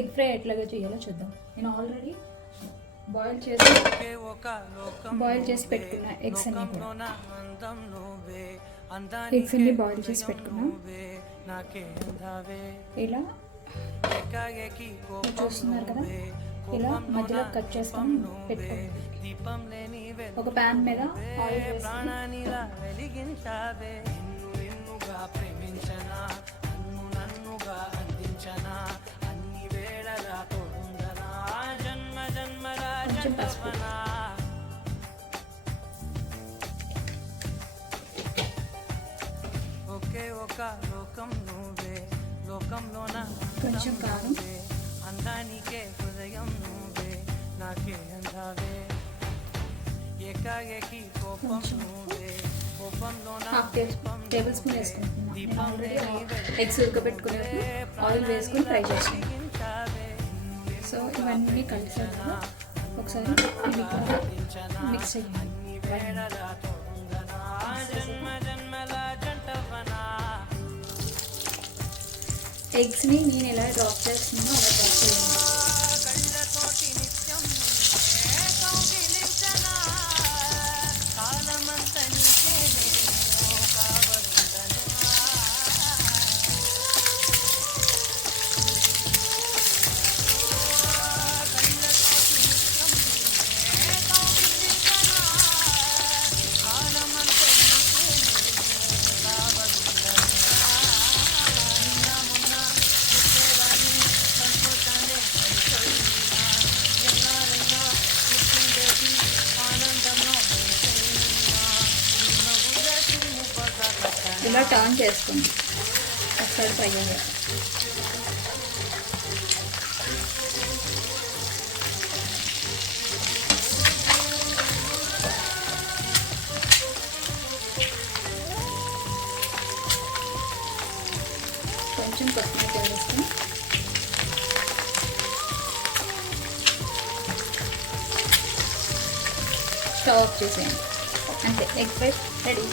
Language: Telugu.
ఎగ్ ఫ్రై ఎట్లాగా చేయాలో చూద్దాం. నేను ఆల్రెడీ బాయిల్ చేసి పెట్టుకున్నా ఎగ్స్ అన్ని కూడా. ఎగ్స్ అన్ని బాయిల్ చేసి పెట్టుకున్నా. ఇలా చూస్తున్నారు కదా, ఇలా మధ్యలో కట్ చేసుకొని పెట్టుకోండి. ఒక ప్యాన్ మీద ఆయిల్ వేసుకొని కొంచెం పసుపు, కొంచెం కారం, హాఫ్ టేబుల్ స్పూన్ వేసుకుంటున్నాను. నేను ఆల్రెడీ ఎగ్స్ ఉడకబెట్టుకునేది ఆయిల్ వేసుకొని ఫ్రై చేసుకుంటాను. సో ఇవన్నీ కలిసాక ఒకసారి మిక్స్ చేయండి. ఎగ్స్ని నేను ఎలా డ్రాప్ చేస్తున్నానో అలా డ్రాప్ చేయండి. ఇలా టర్న్ చేసుకోండి ఒకసారి ఫ్రై అయ్యాక. కొంచెం కొత్తిమీర వేసుకొని స్టవ్ ఆఫ్ చేసేయండి. అంతే, ఎగ్ ఫ్రై రెడీ.